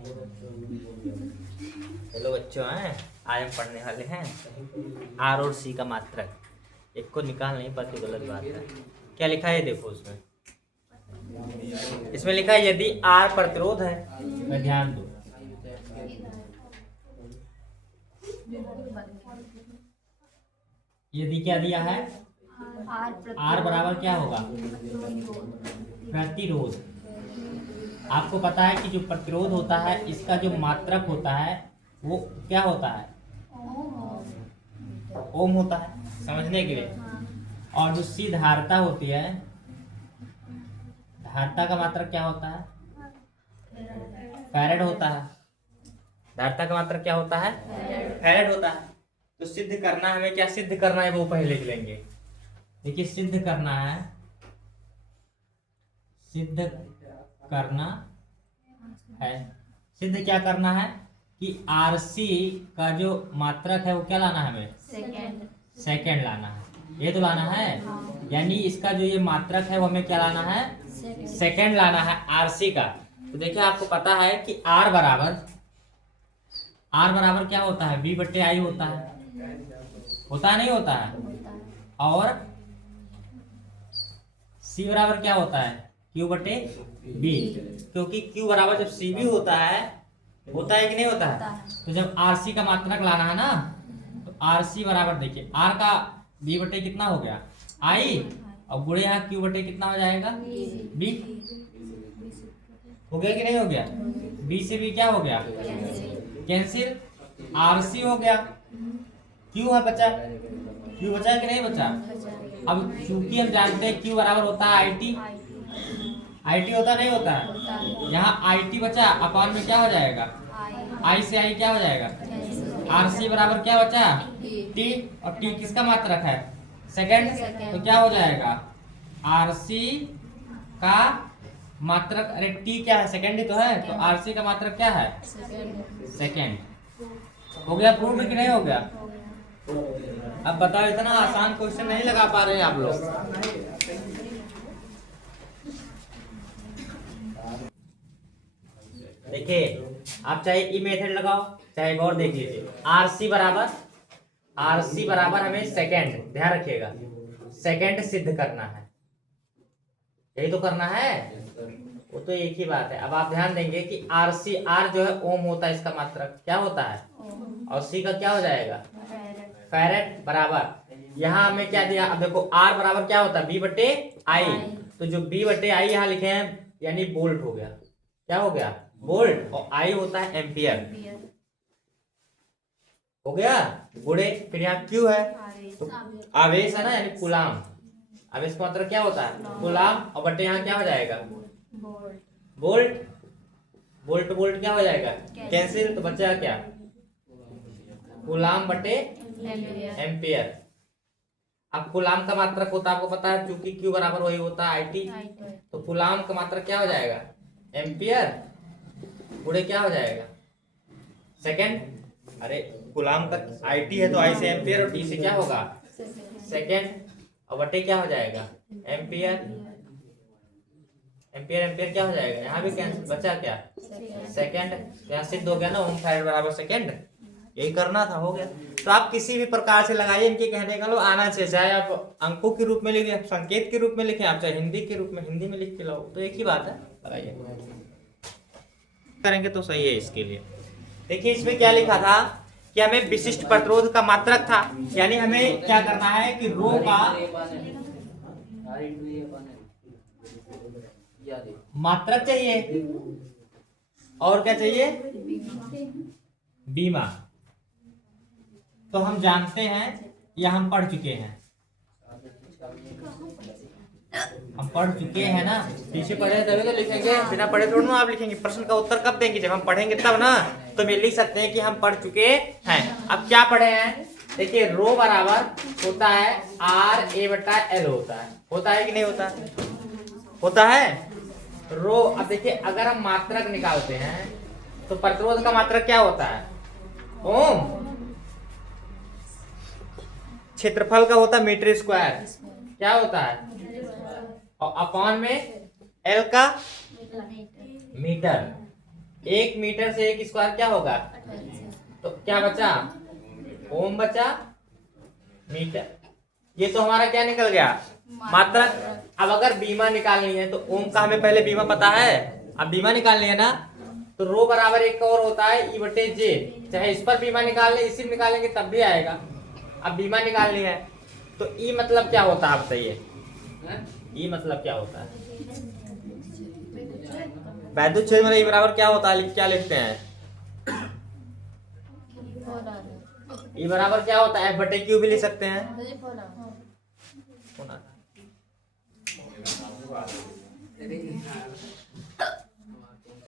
Hello बच्चों हैं, आज हम पढ़ने वाले हैं आर और सी का मात्रक। एक को निकाल नहीं पाते, गलत बात है। क्या लिखा है देखो उसमें। इसमें लिखा है यदि आर प्रतिरोध है, मैं ध्यान दो। यदि क्या दिया है, आर बराबर क्या होगा, प्रतिरोध। आपको पता है कि जो प्रतिरोध होता है इसका जो मात्रक होता है वो क्या होता है, ओम होता है, समझने के लिए। और जो सी धारता होती है, धारता का मात्रक क्या होता है, फैरेड होता है। धारता का मात्रक क्या होता है, फैरेड होता है। तो सिद्ध करना, हमें क्या सिद्ध करना है वो पहले लिख लेंगे। देखिए सिद्ध करना है, सिद्ध करना है, सिद्ध क्या करना है कि आरसी का जो मात्रक है वो क्या लाना है, हमें सेकेंड लाना है। ये तो लाना है, यानी इसका जो ये मात्रक है वो हमें क्या लाना है, सेकेंड लाना है आरसी का। तो देखिए आपको पता है कि आर बराबर क्या होता है, बी बट्टे आई होता है, नहीं होता है। और सी बराबर क्या होता है, क्यू बटे बी, क्योंकि क्यू बराबर जब सी बी होता है कि नहीं होता है। तो जब आरसी का मात्रक लाना है ना, तो आरसी बराबर देखिए आर का बी बटे कितना हो गया, आई, और गुणे यहाँ क्यू बटे कितना हो जाएगा, बी। हो गया कि नहीं हो गया, बी से बी क्या हो गया, कैंसिल। आरसी हो गया, क्यू है बचा, क्यू बचा कि नहीं बचा। अब चूंकि हम जानते हैं क्यू बराबर होता है आईटी, आईटी होता नहीं होता है। यहाँ आईटी बचा, अपॉन में क्या हो जाएगा, आई से आई क्या हो जाएगा, आरसी बराबर क्या बचा, टी, और टी किसका मात्रक है, सेकंड। तो क्या हो जाएगा, आरसी का मात्रक, अरे टी क्या है, सेकंड ही तो है, तो आरसी का मात्रक क्या है, सेकंड। हो गया प्रूव कि नहीं हो गया। अब बताओ, इतना आसान क्वेश्चन नहीं लगा पा रहे हैं आप लोग। देखिए आप चाहे ई मेथड लगाओ चाहे और देख लीजिए। आरसी बराबर हमें सेकंड, ध्यान रखिएगा, सेकंड सिद्ध करना है, यही तो करना है, वो तो एक ही बात है। अब आप ध्यान देंगे कि आरसी, आर जो है ओम होता है, इसका मात्रक क्या होता है, और सी का क्या हो जाएगा, फैरेड बराबर। यहाँ हमें क्या दिया, अब देखो आर बराबर क्या होता है, बी बटे आई। तो जो बी बटे आई यहाँ लिखे हैं यानी वोल्ट हो गया, क्या हो गया, वोल्ट, और आई होता है एम्पियर, हो गया गुणे। फिर यहाँ क्यू है, तो आवेश है ना, यानी कुलाम। आवेश का मात्रक क्या होता है, कुलाम, और बटे यहाँ क्या हो जाएगा, वोल्ट। वोल्ट क्या हो जाएगा, कैंसिल। तो बचा क्या, कुलाम बटे एम्पियर। अब कुलाम का मात्रक होता है, आपको पता है, चूंकि क्यू बराबर वही होता है आईटी, तो कुलाम का मात्रक क्या हो जाएगा, एम्पियर, गुणे क्या हो जाएगा, सेकंड। अरे कुलाम का आईटी है तो आई से एम्पियर, और टी से क्या होगा, सेकंड, और बटे क्या हो जाएगा, एम्पियर। एम्पियर क्या हो जाएगा, यहाँ भी कैंसिल, बचा क्या, सेकंड। यहाँ सिद्ध हो गया ना, ओम फैरेड बराबर सेकंड, यही करना था, हो गया। तो आप किसी भी प्रकार से लगाइए, इनके कहने का लो आना चाहिए, चाहे आप अंकों के रूप में लिखें, संकेत के रूप में लिखें, आप चाहे हिंदी के रूप में हिंदी में लिख के लाओ, तो एक ही बात है, लगाइए करेंगे तो सही है इसके लिए। देखिए इसमें क्या लिखा था कि हमें विशिष्ट प्रतिरोध का मात्रक था, यानी हमें क्या करना है कि रो का मात्रक चाहिए, और क्या चाहिए, बीमा। तो हम जानते हैं या हम पढ़ चुके हैं, हम पढ़ चुके हैं ना, पीछे पढ़े तभी तो लिखेंगे, बिना पढ़े थोड़ा ना आप लिखेंगे। प्रश्न का उत्तर कब देंगे, जब हम पढ़ेंगे तब ना। तो हम लिख सकते हैं कि हम पढ़ चुके हैं। अब क्या पढ़े हैं, देखिए रो बराबर होता है आर ए बटा एल, होता है कि नहीं होता, होता है रो। अब देखिए अगर हम मात्रक निकालते हैं तो प्रतिरोध का मात्रक क्या होता है, ओम। क्षेत्रफल का होता है मीटर स्क्वायर, क्या होता है, और अपॉन में एल का मीटर। 1 मीटर से 1 स्क्वायर क्या होगा? तो क्या बचा? ओम बचा, मीटर। ये तो हमारा क्या निकल गया? मात्रक। अब अगर बीमा निकालनी है तो ओम का हमें पहले बीमा पता है, अब बीमा निकालनी है ना, तो रो बराबर एक और होता है ई बटे जे। चाहे इस पर बीमा निकाल ले, इसी में निकालेंगे तब भी आएगा। अब बीमा निकालनी है तो ई मतलब क्या होता है, आप बताइए। ई मतलब क्या होता है? वैद्युत क्षेत्र में ई बराबर क्या होता है, क्या लिखते हैं? ई बराबर क्या होता है? F बटे क्यू भी लिख सकते हैं।